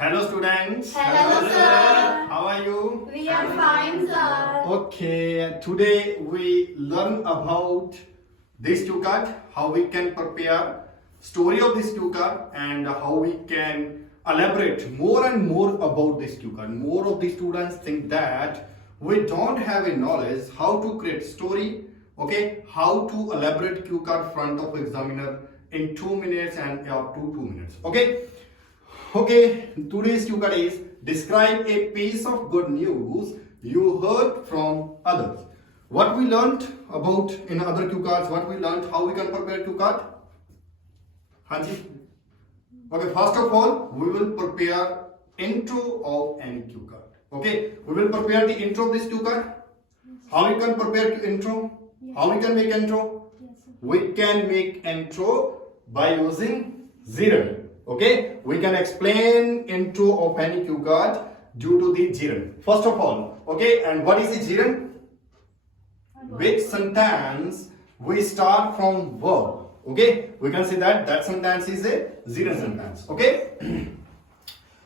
Hello students. Hello, sir. How are you? We are fine, sir. Okay, today we learn about this two card, how we can prepare story of this two card and how we can elaborate more and more about this two card. More of the students think that we don't have a knowledge how to create story, okay, how to elaborate cue card front of examiner in 2 minutes and up to 2 minutes, okay. Okay, today's cue card is describe a piece of good news you heard from others. What we learned about in other cue cards, what we learned, how we can prepare cue card? Hanji? Okay, first of all, we will prepare intro of any cue card. Okay, we will prepare the intro of this cue card. How we can prepare intro? How we can make intro? We can make intro by using zero. Okay, we can explain intro of any cue card due to the gerund. First of all, okay, and what is the gerund? Which sentence we start from verb. Okay, we can say that that sentence is a gerund sentence. Okay,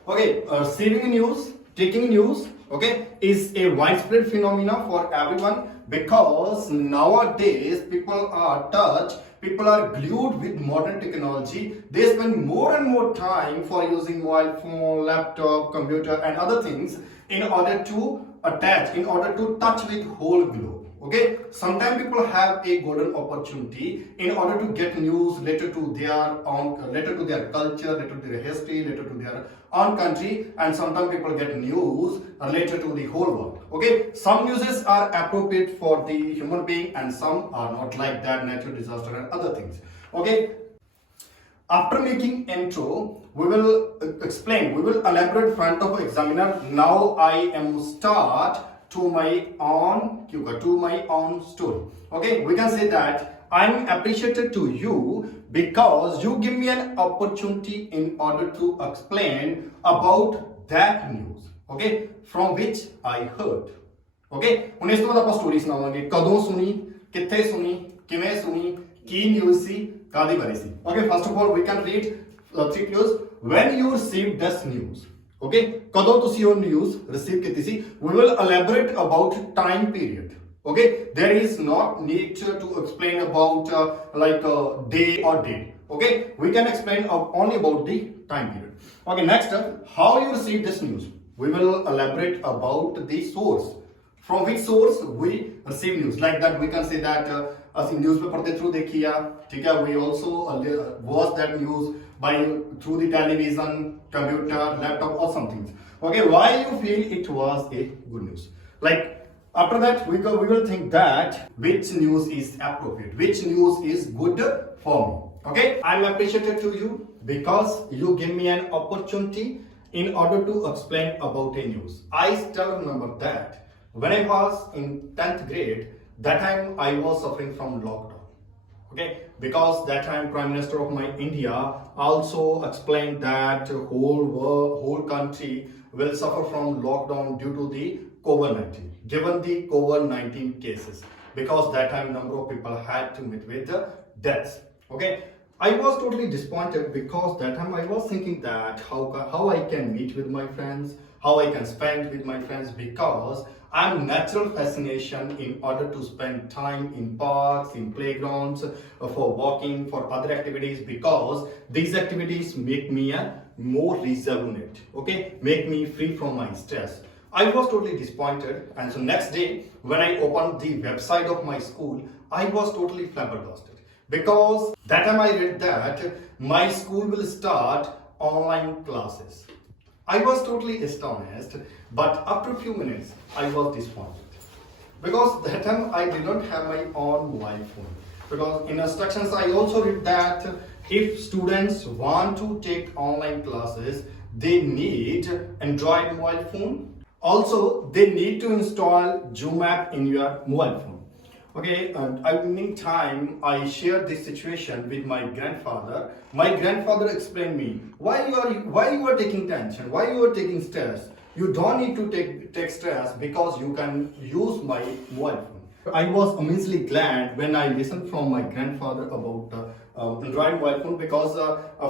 okay, receiving news, taking news, okay, is a widespread phenomena for everyone because nowadays people are touched. People are glued with modern technology. They spend more and more time for using mobile phone, laptop, computer and other things in order to attach, in order to touch with whole globe. Okay, sometimes people have a golden opportunity in order to get news related to their own, related to their culture, related to their history, related to their own country, and sometimes people get news related to the whole world. Okay, some newses are appropriate for the human being and some are not, like that natural disaster and other things. Okay, after making intro, we will explain, we will elaborate front of examiner. Now I am start to my own cue card, to my own story. Okay, we can say that I'm appreciated to you because you give me an opportunity in order to explain about that news, okay, from which I heard. Okay, ਹੁਣ ਇਸ ਤੋਂ ਬਾਅਦ ਆਪਾਂ story ਸੁਣਾਵਾਂਗੇ, ਕਦੋਂ ਸੁਣੀ, ਕਿੱਥੇ ਸੁਣੀ, ਕਿਵੇਂ ਸੁਣੀ, ਕੀ ਨਿਊਜ਼ ਸੀ, ਕਾਦੇ ਬਾਰੇ ਸੀ. Okay, first of all we can read three clues. When you received this news, okay, ਕਦੋਂ ਤੁਸੀਂ ਉਹ news receive ਕੀਤੀ ਸੀ. We will elaborate about time period. Okay, there is not need to explain about day or date. Okay, we can explain only about the time period. Okay, next, how you receive this news. We will elaborate about the source. From which source we receive news. Like that we can say that ਅਸੀਂ newspaper ਦੇ through ਦੇਖੀ ਆ, ਠੀਕ ਹੈ. We also watch that news by through the television, computer, laptop or something. Okay, why you feel it was a good news? Like after that we will think that which news is appropriate, which news is good for me. Okay, I'm appreciated to you because you give me an opportunity in order to explain about a news. I still remember that when I was in 10th grade, that time I was suffering from lockdown. Okay, because that time Prime Minister of my India also explained that whole country will suffer from lockdown due to the COVID-19, given the COVID-19 cases, because that time number of people had to meet with the deaths. Okay, I was totally disappointed because that time I was thinking that how I can meet with my friends, how I can spend with my friends, because I'm natural fascination in order to spend time in parks, in playgrounds, for walking, for other activities, because these activities make me more rejuvenate, okay, make me free from my stress. I was totally disappointed, and so next day when I opened the website of my school, I was totally flabbergasted because that time I read that my school will start online classes. I was totally astonished, but after a few minutes, I was disappointed because that time I did not have my own mobile phone. Because in instructions, I also read that if students want to take online classes, they need Android mobile phone. Also, they need to install Zoom app in your mobile phone. Okay, and evening time I shared this situation with my grandfather. My grandfather explained me why you are taking tension, why you are taking stress. You don't need to take stress because you can use my mobile phone. I was immensely glad when I listened from my grandfather about Android mobile phone because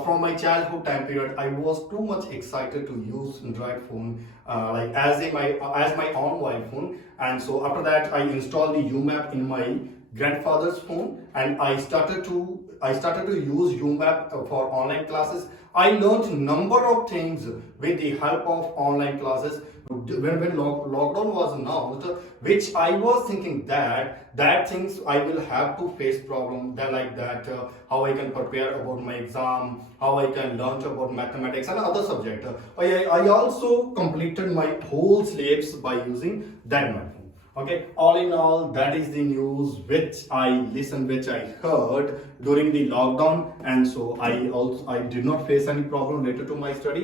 from my childhood time period I was too much excited to use Android phone like as my own mobile phone, and so after that I installed the UMAP in my grandfather's phone and I started to use UMAP for online classes. I learned number of things with the help of online classes when lockdown was announced, which I was thinking that things I will have to face problem then like that how I can prepare about my exam, how I can learn about mathematics and other subject. I also completed my whole syllabus by using that method. Okay, all in all, that is the news which I heard during the lockdown, and so I did not face any problem related to my study.